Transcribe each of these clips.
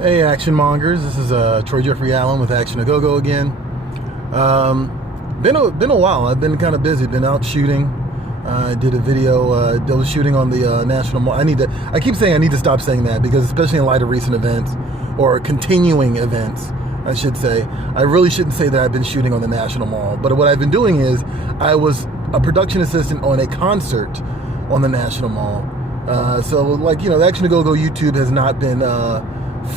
Hey, Action Mongers. This is Troy Jeffrey Allen with Action A Go Go again. Been a while. I've been kind of busy. Been out shooting. I did a video. I was shooting on the National Mall. I keep saying I need to stop saying that because, especially in light of recent events or continuing events, I should say. I really shouldn't say that I've been shooting on the National Mall. But what I've been doing is I was a production assistant on a concert on the National Mall. So, like, you know, the Action A Go Go YouTube has not been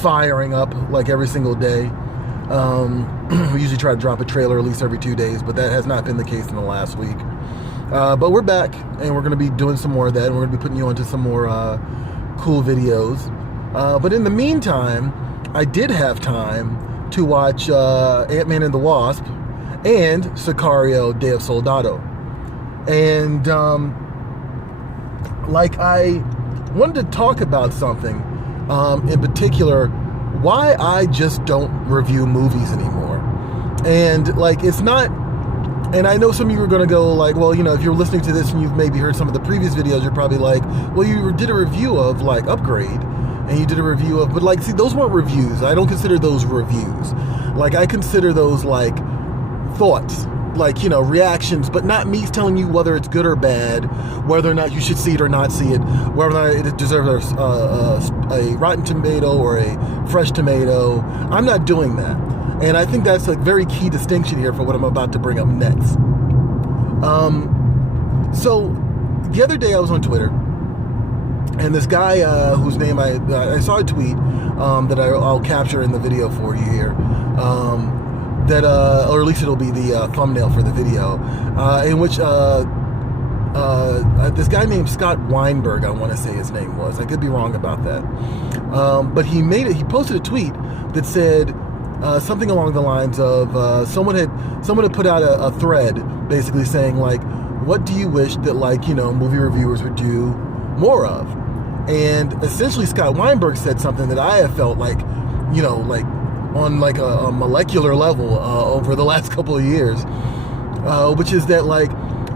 firing up like every single day. We usually try to drop a trailer at least every 2 days, but that has not been the case in the last week. But we're back, and we're going to be doing some more of that, and we're going to be putting you onto some more cool videos. But in the meantime, I did have time to watch Ant-Man and the Wasp and Sicario, Day of Soldado. And I wanted to talk about something in particular, why I just don't review movies anymore. And like, it's not, and I know some of you are going to go like, well, you know, if you're listening to this and you've maybe heard some of the previous videos, you're probably like, well, you did a review of like Upgrade, and you did a review of, but like, see, those weren't reviews. I don't consider those reviews. Like, I consider those like thoughts, like, you know, reactions, but not me telling you whether it's good or bad, whether or not you should see it or not see it, whether or not it deserves a rotten tomato or a fresh tomato. I'm not doing that. And I think that's a very key distinction here for what I'm about to bring up next. So the other day I was on Twitter, and this guy whose name I saw a tweet that I'll capture in the video for you here. That, or at least it'll be the thumbnail for the video, in which this guy named Scott Weinberg, I want to say his name was. I could be wrong about that. But he posted a tweet that said something along the lines of someone had put out a thread basically saying like, what do you wish that, like, you know, movie reviewers would do more of? And essentially Scott Weinberg said something that I have felt like, you know, like on like a molecular level over the last couple of years, which is that like,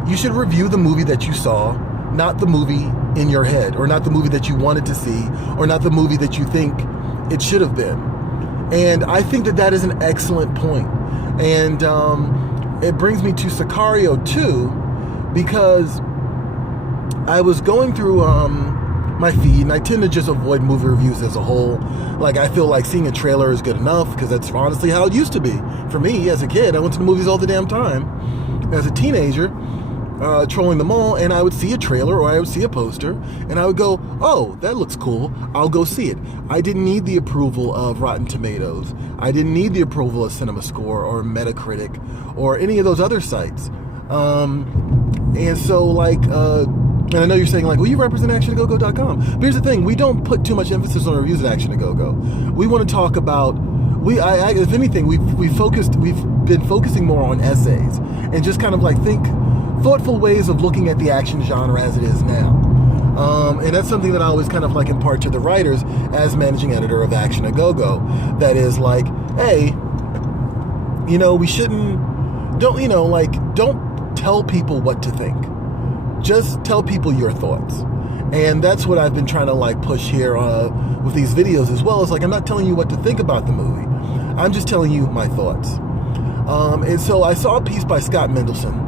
you should review the movie that you saw, not the movie in your head, or not the movie that you wanted to see, or not the movie that you think it should have been. And I think that that is an excellent point. And it brings me to Sicario 2, because I was going through my feed, and I tend to just avoid movie reviews as a whole. Like, I feel like seeing a trailer is good enough, because that's honestly how it used to be. For me, as a kid, I went to the movies all the damn time. As a teenager, trolling the mall, and I would see a trailer or I would see a poster, and I would go, oh, that looks cool, I'll go see it. I didn't need the approval of Rotten Tomatoes. I didn't need the approval of CinemaScore or Metacritic or any of those other sites. And so, like, and I know you're saying like, well, you represent ActionAGoGo.com. But here's the thing: we don't put too much emphasis on reviews at Action A Go Go. We want to talk about if anything, we've been focusing more on essays and just kind of like thoughtful ways of looking at the action genre as it is now. And that's something that I always kind of like impart to the writers as managing editor of Action A Go Go. That is like, hey, you know, don't tell people what to think. Just tell people your thoughts. And that's what I've been trying to like push here with these videos as well. It's like, I'm not telling you what to think about the movie. I'm just telling you my thoughts. And so I saw a piece by Scott Mendelson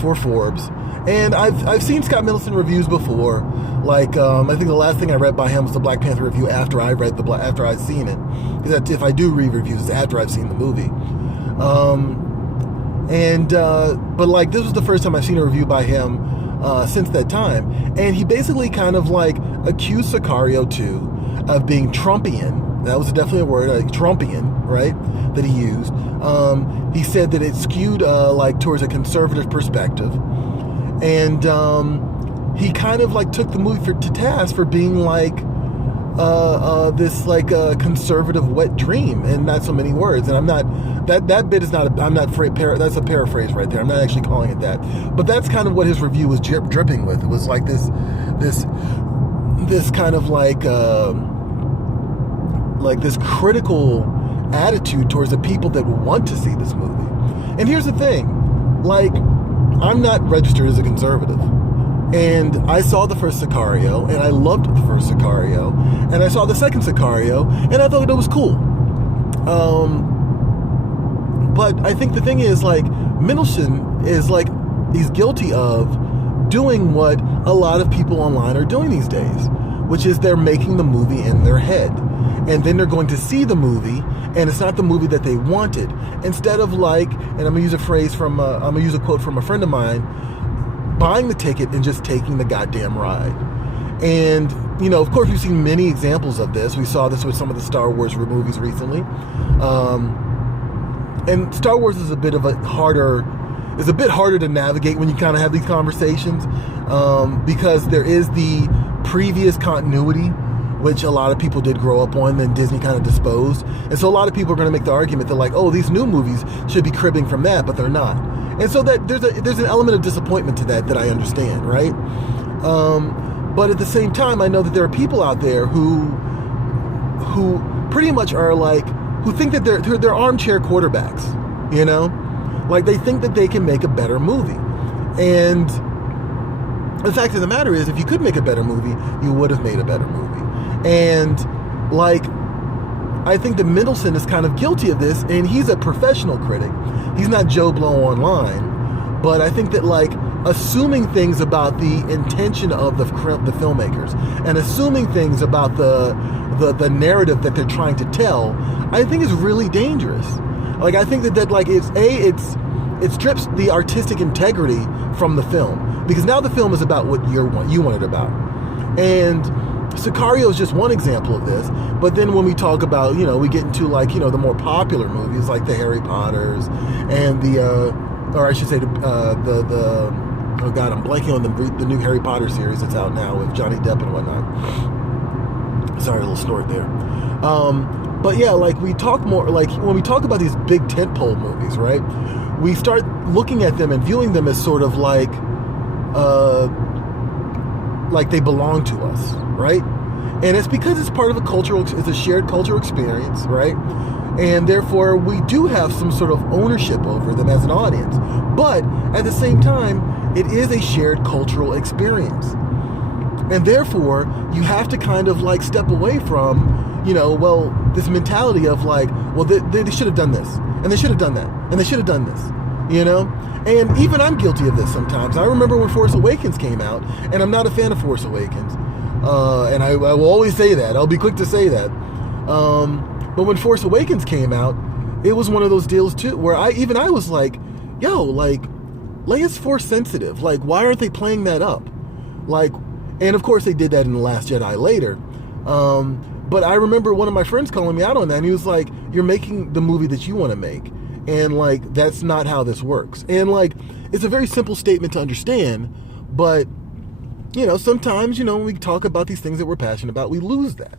for Forbes. And I've seen Scott Mendelson reviews before. Like, I think the last thing I read by him was the Black Panther review after I'd seen it. Because if I do read reviews, it's after I've seen the movie. But like, this was the first time I've seen a review by him since that time, and he basically kind of like accused Sicario 2 of being Trumpian. That was definitely a word, Trumpian, right, that he used. He said that it skewed like towards a conservative perspective, and he kind of like took the movie to task for being like this like a conservative wet dream in not so many words. And I'm not, that bit is not, that's a paraphrase right there. I'm not actually calling it that, but that's kind of what his review was dripping with. It was like this kind of like this critical attitude towards the people that want to see this movie. And here's the thing, like, I'm not registered as a conservative. And I saw the first Sicario, and I loved the first Sicario, and I saw the second Sicario, and I thought it was cool. But I think the thing is, like, Mendelsohn is like, he's guilty of doing what a lot of people online are doing these days, which is they're making the movie in their head. And then they're going to see the movie, and it's not the movie that they wanted. Instead of like, and I'm gonna use a phrase from, I'm gonna use a quote from a friend of mine, buying the ticket and just taking the goddamn ride. And, you know, of course, we've seen many examples of this. We saw this with some of the Star Wars movies recently. And Star Wars is a bit harder to navigate when you kind of have these conversations, because there is the previous continuity, which a lot of people did grow up on, and Disney kind of disposed. And so a lot of people are going to make the argument that, like, oh, these new movies should be cribbing from that, but they're not. And so that there's an element of disappointment to that I understand, right? But at the same time, I know that there are people out there who pretty much are like, who think that they're armchair quarterbacks, you know? Like, they think that they can make a better movie. And the fact of the matter is, if you could make a better movie, you would have made a better movie. And, like, I think that Mendelsohn is kind of guilty of this, and he's a professional critic. He's not Joe Blow online. But I think that, like, assuming things about the intention of the filmmakers, and assuming things about the narrative that they're trying to tell, I think is really dangerous. Like, I think that like, it strips the artistic integrity from the film, because now the film is about what you want it about. And Sicario is just one example of this. But then when we talk about, you know, we get into, like, you know, the more popular movies like the Harry Potters and or I should say oh God, I'm blanking on the new Harry Potter series that's out now with Johnny Depp and whatnot. Sorry, a little snort there. But yeah, like, we talk more, like, when we talk about these big tentpole movies, right? We start looking at them and viewing them as sort of like they belong to us, right? And it's because it's part of it's a shared cultural experience, right? And therefore, we do have some sort of ownership over them as an audience. But at the same time, it is a shared cultural experience. And therefore, you have to kind of, like, step away from, you know, well, this mentality of, like, well, they should have done this, and they should have done that, and they should have done this, you know? And even I'm guilty of this sometimes. I remember when Force Awakens came out, and I'm not a fan of Force Awakens. And I will always say that. I'll be quick to say that. But when Force Awakens came out, it was one of those deals too, where I was like, yo, like, Leia's Force sensitive. Like, why aren't they playing that up? Like, and of course they did that in The Last Jedi later. But I remember one of my friends calling me out on that, and he was like, you're making the movie that you want to make. And, like, that's not how this works. And, like, it's a very simple statement to understand, but, you know, sometimes, you know, when we talk about these things that we're passionate about, we lose that.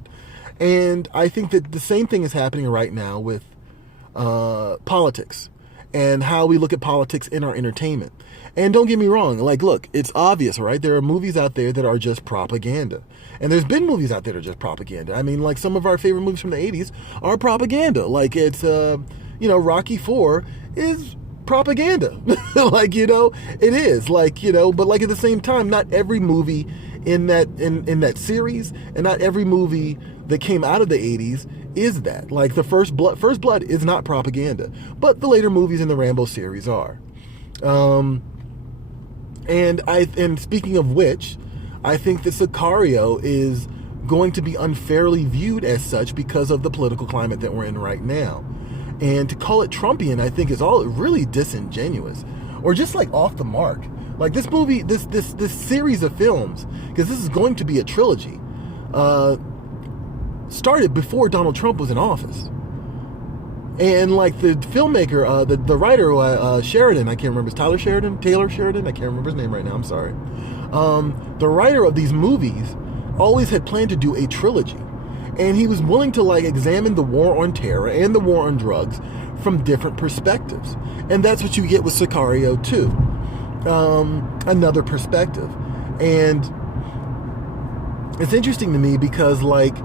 And I think that the same thing is happening right now with politics and how we look at politics in our entertainment. And don't get me wrong, like, look, it's obvious, right? There are movies out there that are just propaganda. And there's been movies out there that are just propaganda. I mean, like, some of our favorite movies from the 80s are propaganda. Like, it's, you know, Rocky IV is propaganda. Like, you know, it is. Like, you know, but, like, at the same time, not every movie in that series, and not every movie that came out of the 80s is that. Like, the First Blood is not propaganda, but the later movies in the Rambo series are. And speaking of which, I think that Sicario is going to be unfairly viewed as such because of the political climate that we're in right now. And to call it Trumpian, I think, is all really disingenuous, or just, like, off the mark. Like, this movie, this series of films, because this is going to be a trilogy, started before Donald Trump was in office. And, like, the filmmaker, the writer, Sheridan, I can't remember, Taylor Sheridan, I can't remember his name right now, I'm sorry. The writer of these movies always had planned to do a trilogy. And he was willing to, like, examine the war on terror and the war on drugs from different perspectives. And that's what you get with Sicario too. Another perspective. And it's interesting to me because, like,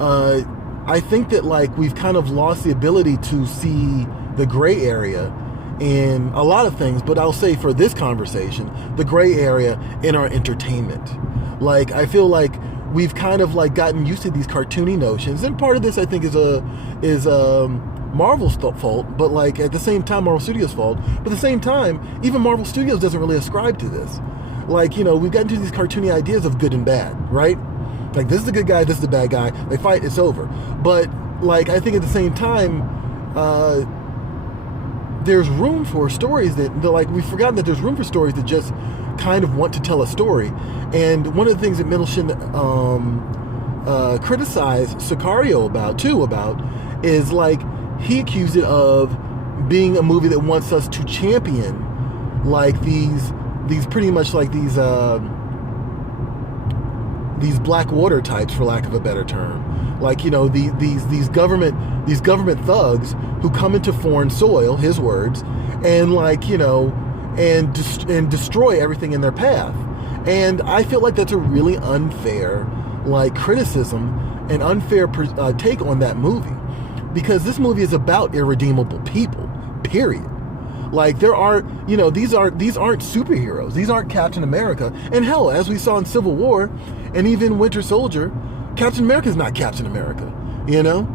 I think that, like, we've kind of lost the ability to see the gray area in a lot of things, but I'll say for this conversation, the gray area in our entertainment. Like, I feel like we've kind of like gotten used to these cartoony notions, and part of this I think is Marvel's fault, but like at the same time Marvel Studios' fault. But at the same time, even Marvel Studios doesn't really ascribe to this. Like, you know, we've gotten to these cartoony ideas of good and bad, right? Like, this is the good guy, this is the bad guy. They fight, it's over. But like, I think at the same time, there's room for stories that like, we've forgotten that there's room for stories that just kind of want to tell a story. And one of the things that Middleton criticized Sicario about is like, he accused it of being a movie that wants us to champion like these pretty much like these Blackwater types, for lack of a better term. Like, you know, these government thugs who come into foreign soil, his words, and like, you know, and destroy everything in their path. And I feel like that's a really unfair like criticism and unfair take on that movie, because this movie is about irredeemable people, period. Like, there are, you know, these aren't superheroes. These aren't Captain America. And hell, as we saw in Civil War and even Winter Soldier, Captain America's not Captain America, you know?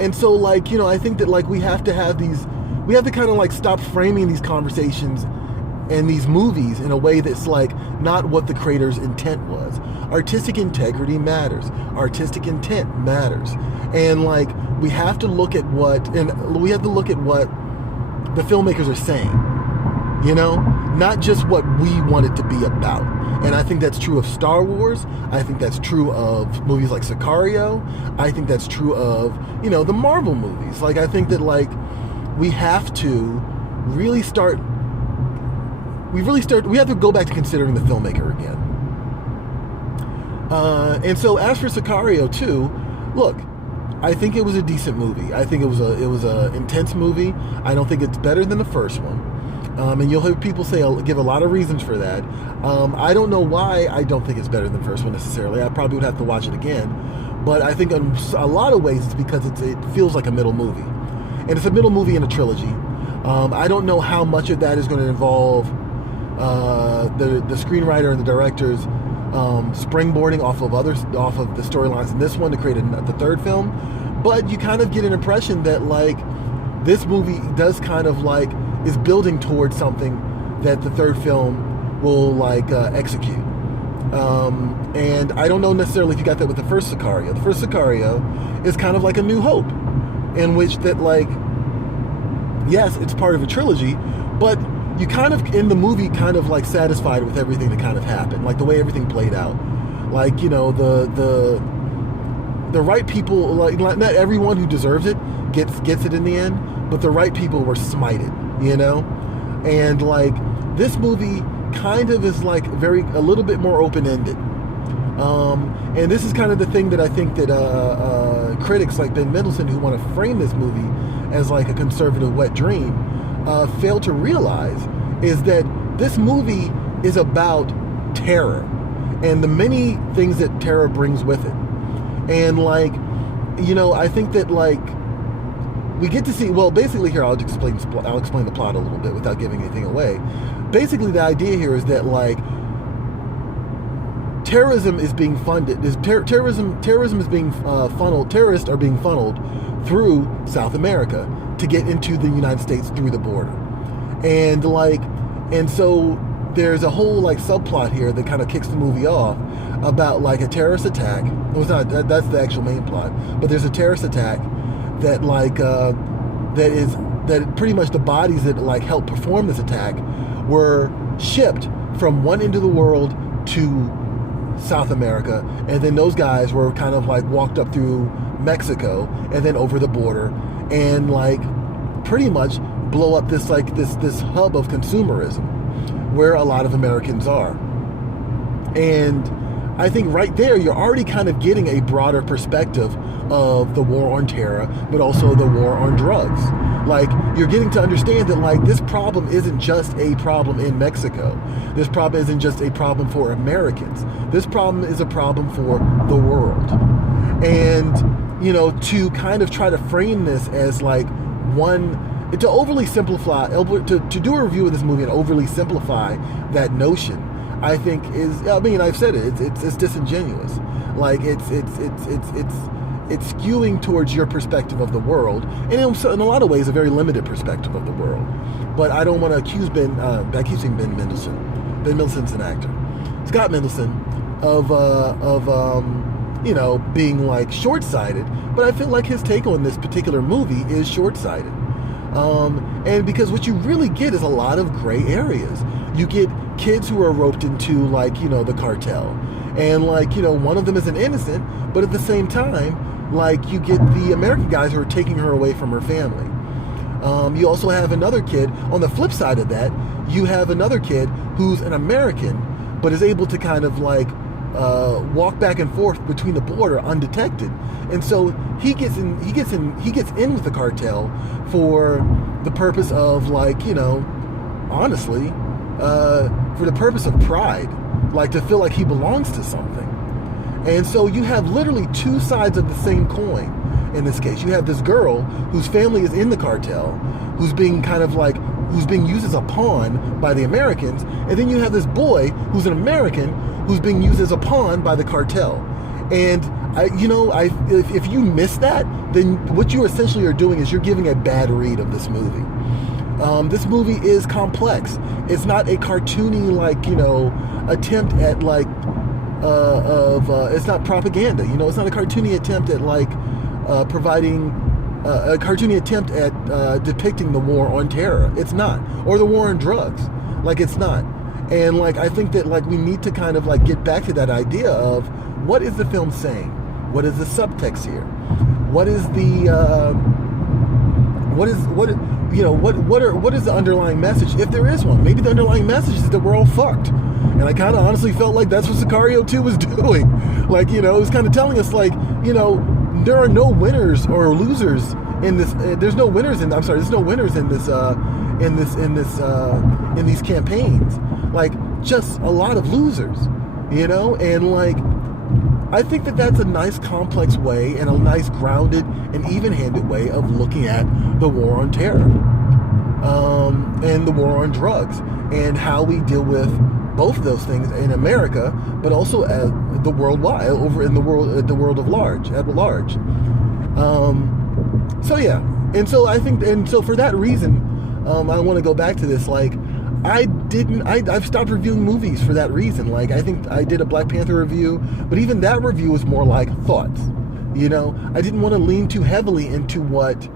And so, like, you know, I think that, like, we have to kind of, like, stop framing these conversations and these movies in a way that's, like, not what the creator's intent was. Artistic integrity matters. Artistic intent matters. And, like, we have to look at what the filmmakers are saying, you know, not just what we want it to be about. And I think that's true of Star Wars. I think that's true of movies like Sicario. I think that's true of, you know, the Marvel movies. Like, I think that, like, we have to go back to considering the filmmaker again. And so as for Sicario too, look, I think it was a decent movie. I think it was a intense movie. I don't think it's better than the first one. And you'll hear people give a lot of reasons for that. I don't know why I don't think it's better than the first one necessarily. I probably would have to watch it again. But I think in a lot of ways it's because it feels like a middle movie. And it's a middle movie in a trilogy. I don't know how much of that is going to involve the screenwriter and the directors springboarding off of the storylines in this one to create the third film. But you kind of get an impression that, like, this movie does kind of like is building towards something that the third film will like execute. And I don't know necessarily if you got that with the first Sicario. The first Sicario is kind of like a New Hope, in which that, like, yes, it's part of a trilogy, but you kind of, in the movie, kind of like satisfied with everything that kind of happened, like the way everything played out. Like, you know, the right people, like, not everyone who deserves it gets it in the end, but the right people were smited, you know? And like, this movie kind of is like a little bit more open-ended. And this is kind of the thing that I think that critics like Ben Mendelsohn, who want to frame this movie as like a conservative wet dream, fail to realize is that this movie is about terror and the many things that terror brings with it. And like, you know, I think that like we get to see, well, basically here I'll explain the plot a little bit without giving anything away. Basically, the idea here is that like terrorism is being funded. Terrorism is being funneled. Terrorists are being funneled through South America to get into the United States through the border, and so there's a whole like subplot here that kind of kicks the movie off about like a terrorist attack. It was not that's the actual main plot, but there's a terrorist attack that like that pretty much the bodies that like helped perform this attack were shipped from one end of the world to South America, and then those guys were kind of like walked up through Mexico and then over the border and like pretty much blow up this hub of consumerism where a lot of Americans are. And I think right there you're already kind of getting a broader perspective of the war on terror, but also the war on drugs. Like, you're getting to understand that like this problem isn't just a problem in Mexico. This problem isn't just a problem for Americans. This problem is a problem for the world. And, you know, to kind of try to frame this as like to overly simplify, to do a review of this movie and overly simplify that notion, I think is, I mean, I've said it, it's disingenuous. Like it's skewing towards your perspective of the world, and in a lot of ways a very limited perspective of the world. But I don't want to accuse I keep saying Ben Mendelsohn. Ben Mendelsohn's an actor. Scott Mendelsohn of you know, being like short-sighted, but I feel like his take on this particular movie is short-sighted. And because what you really get is a lot of gray areas. You get kids who are roped into, like, you know, the cartel, and like, you know, one of them is an innocent, but at the same time, like, you get the American guys who are taking her away from her family. You also have another kid on the flip side of that. You have another kid who's an American, but is able to kind of like walk back and forth between the border undetected, and so he gets in with the cartel for the purpose of, like, you know, honestly, for the purpose of pride, like to feel like he belongs to something. And so you have literally two sides of the same coin. In this case, you have this girl whose family is in the cartel, who's being used as a pawn by the Americans, and then you have this boy who's an American who's being used as a pawn by the cartel. And if you miss that, then what you essentially are doing is you're giving a bad read of this movie. This movie is complex. It's not a cartoony, like, you know, attempt at like it's not propaganda. You know, it's not a cartoony attempt at like providing a cartoony attempt at depicting the war on terror. It's not, or the war on drugs. Like, it's not. And like, I think that like we need to kind of like get back to that idea of what is the film saying? What is the subtext here? What is the what is the underlying message, if there is one? Maybe the underlying message is that we're all fucked. And I kind of honestly felt like that's what Sicario 2 was doing. Like, you know, it was kind of telling us, like, you know, there are no winners or losers in this. There's no winners in this in these campaigns. Like, just a lot of losers, you know? And like, I think that that's a nice complex way and a nice grounded and even-handed way of looking at the war on terror, and the war on drugs, and how we deal with both of those things in America, but also the worldwide, over in the world at large. So yeah, and so I think, and so for that reason, I want to go back to this. Like, I've stopped reviewing movies for that reason. Like, I think I did a Black Panther review, but even that review was more like thoughts. You know, I didn't want to lean too heavily into what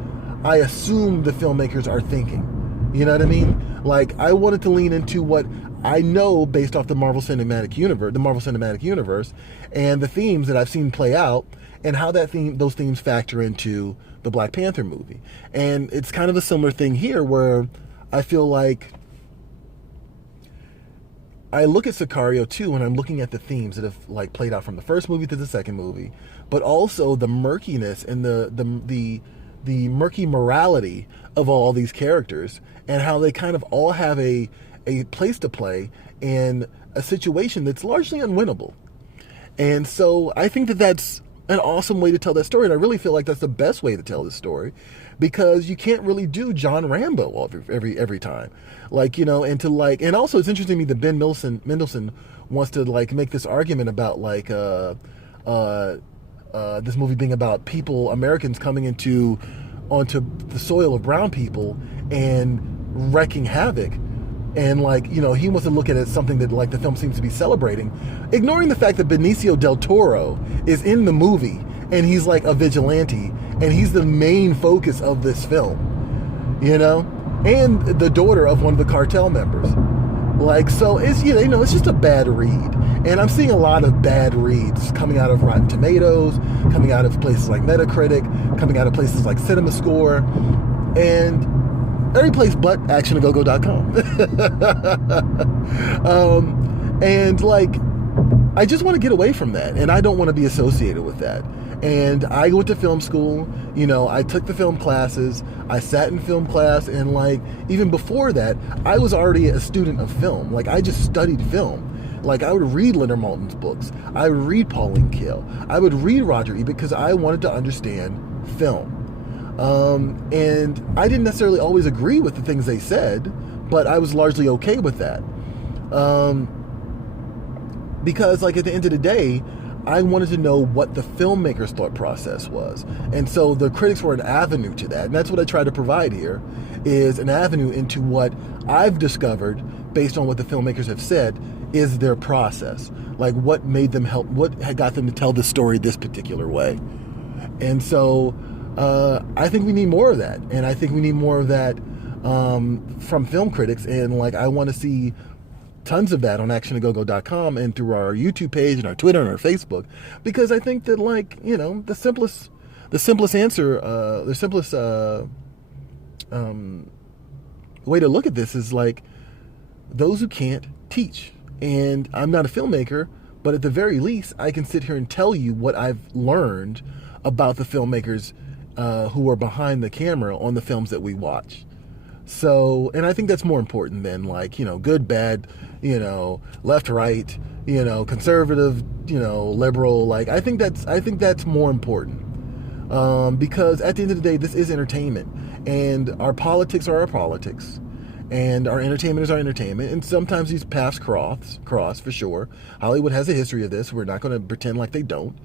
I assume the filmmakers are thinking. You know what I mean? Like, I wanted to lean into what I know based off the Marvel Cinematic Universe, and the themes that I've seen play out, and how those themes factor into the Black Panther movie. And it's kind of a similar thing here, where I feel like I look at Sicario 2 and I'm looking at the themes that have like played out from the first movie to the second movie, but also the murkiness and the murky morality of all these characters, and how they kind of all have a place to play in a situation that's largely unwinnable. And so I think that that's an awesome way to tell that story, and I really feel like that's the best way to tell this story, because you can't really do John Rambo every time, like, you know. And to like, and also it's interesting to me that Ben Mendelsohn wants to like make this argument about like this movie being about Americans coming onto the soil of brown people and wrecking havoc. And like, you know, he wants to look at it as something that like the film seems to be celebrating, ignoring the fact that Benicio del Toro is in the movie and he's like a vigilante and he's the main focus of this film, you know, and the daughter of one of the cartel members. Like, so it's, you know, it's just a bad read. And I'm seeing a lot of bad reads coming out of Rotten Tomatoes, coming out of places like Metacritic, coming out of places like CinemaScore, and every place but actionagogo.com. And like, I just want to get away from that, and I don't want to be associated with that. And I went to film school, you know, I took the film classes, I sat in film class, and like, even before that, I was already a student of film. Like, I just studied film. Like, I would read Leonard Maltin's books, I would read Pauline Kael, I would read Roger Ebert, because I wanted to understand film. And I didn't necessarily always agree with the things they said, but I was largely okay with that. because like at the end of the day, I wanted to know what the filmmaker's thought process was. And so the critics were an avenue to that. And that's what I try to provide here, is an avenue into what I've discovered based on what the filmmakers have said is their process. Like what made them what had got them to tell the story this particular way. And so I think we need more of that. And I think we need more of that from film critics. And like I want to see tons of that on actionagogo.com and through our YouTube page and our Twitter and our Facebook, because I think that, like, you know, the simplest answer, the simplest way to look at this is like, those who can't teach. And I'm not a filmmaker, but at the very least, I can sit here and tell you what I've learned about the filmmakers who are behind the camera on the films that we watch. So, and I think that's more important than, like, you know, good, bad, you know, left, right, you know, conservative, you know, liberal. Like, I think that's more important, because at the end of the day, this is entertainment, and our politics are our politics, and our entertainment is our entertainment. And sometimes these paths cross for sure. Hollywood has a history of this. We're not going to pretend like they don't,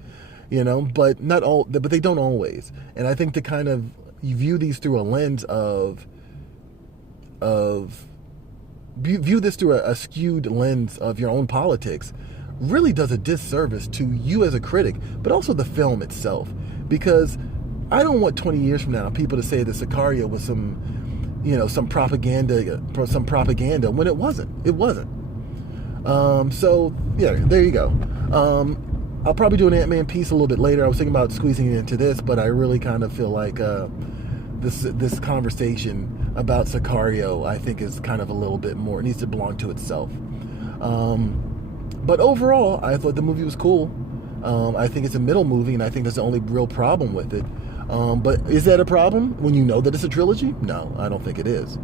you know, but they don't always. And I think to kind of, you view these through a lens of view this through a skewed lens of your own politics really does a disservice to you as a critic, but also the film itself. Because I don't want 20 years from now people to say that Sicario was some propaganda when it wasn't. It wasn't. So yeah, there you go. I'll probably do an Ant-Man piece a little bit later. I was thinking about squeezing it into this, but I really kind of feel like this conversation about Sicario, I think, is kind of a little bit more, it needs to belong to itself. But overall, I thought the movie was cool. I think it's a middle movie, and I think that's the only real problem with it. But is that a problem when you know that it's a trilogy? No, I don't think it is.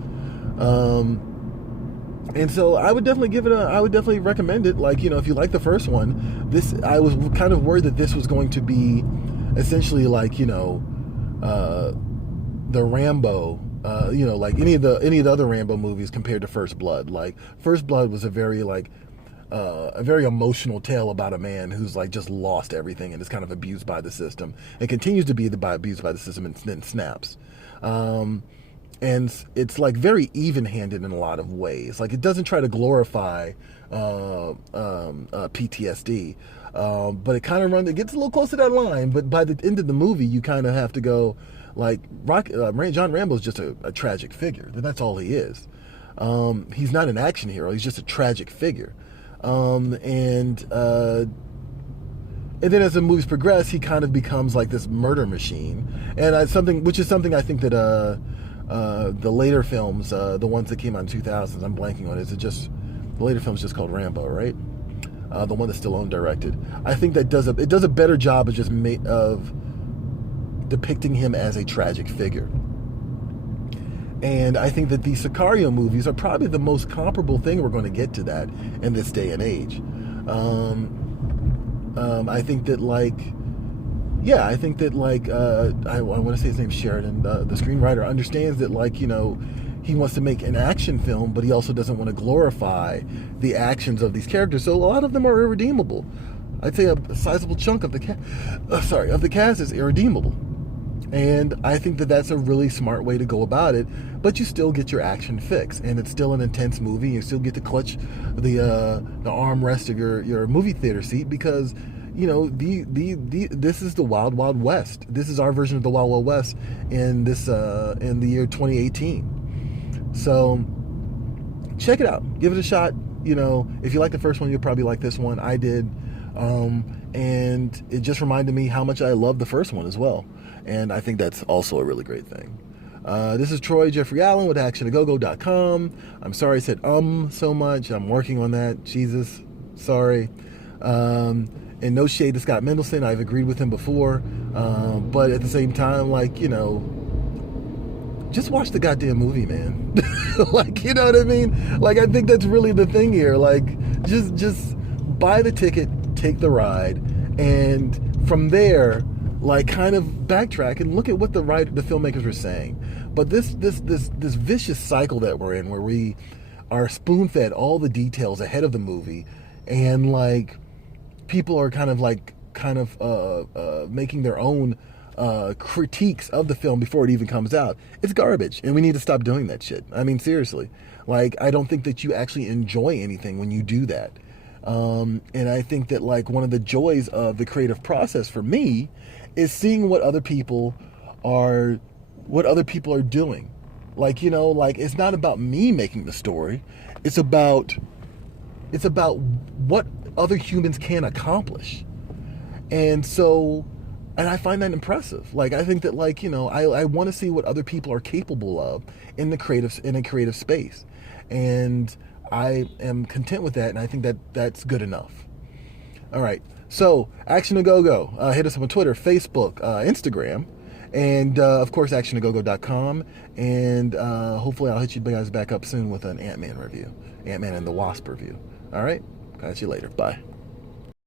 And so I would definitely recommend it. Like, you know, if you like the first one, I was kind of worried that this was going to be essentially like, you know, the Rambo, you know, like any of the other Rambo movies compared to First Blood. Like, First Blood was a very emotional tale about a man who's like just lost everything and is kind of abused by the system and continues to be abused by the system and then snaps. And it's like very even-handed in a lot of ways. Like, it doesn't try to glorify PTSD, but it kind of gets a little close to that line. But by the end of the movie, you kind of have to go, like, John Rambo is just a tragic figure. That's all he is. He's not an action hero. He's just a tragic figure. And then as the movies progress, he kind of becomes like this murder machine. And something I think that the later films, the ones that came out in 2000s, I'm blanking on it. Is it just the later film's just called Rambo, right? The one that Stallone directed. I think that does a better job of just of depicting him as a tragic figure. And I think that the Sicario movies are probably the most comparable thing we're going to get to that in this day and age. I think that I want to say his name's Sheridan, the screenwriter, understands that, like, you know, he wants to make an action film, but he also doesn't want to glorify the actions of these characters. So a lot of them are irredeemable. I'd say a sizable chunk of the cast is irredeemable. And I think that that's a really smart way to go about it, but you still get your action fix, and it's still an intense movie. You still get to clutch the armrest of your movie theater seat, because, you know, this is the Wild Wild West. This is our version of the Wild Wild West in the year 2018. So check it out, give it a shot. You know, if you like the first one, you'll probably like this one. I did, and it just reminded me how much I love the first one as well. And I think that's also a really great thing. This is Troy Jeffrey Allen with actionagogo.com. I'm sorry I said so much. I'm working on that. Jesus, sorry. And no shade to Scott Mendelson. I've agreed with him before. But at the same time, like, you know, just watch the goddamn movie, man. Like, you know what I mean? Like, I think that's really the thing here. Like, just buy the ticket, take the ride, and from there, like, kind of backtrack and look at what the filmmakers were saying. But this vicious cycle that we're in, where we are spoon-fed all the details ahead of the movie, and like people are kind of making their own critiques of the film before it even comes out. It's garbage, and we need to stop doing that shit. I mean, seriously. Like, I don't think that you actually enjoy anything when you do that. And I think that, like, one of the joys of the creative process for me is seeing what other people are doing. Like, you know, like, it's not about me making the story. It's about what other humans can accomplish. And so, and I find that impressive. Like, I think that, like, you know, I want to see what other people are capable of in a creative space. And I am content with that, and I think that that's good enough. All right. So, Action A Go Go. Hit us up on Twitter, Facebook, Instagram, and of course, actionagogo.com. And hopefully, I'll hit you guys back up soon with an Ant-Man review, Ant-Man and the Wasp review. All right. Catch you later. Bye.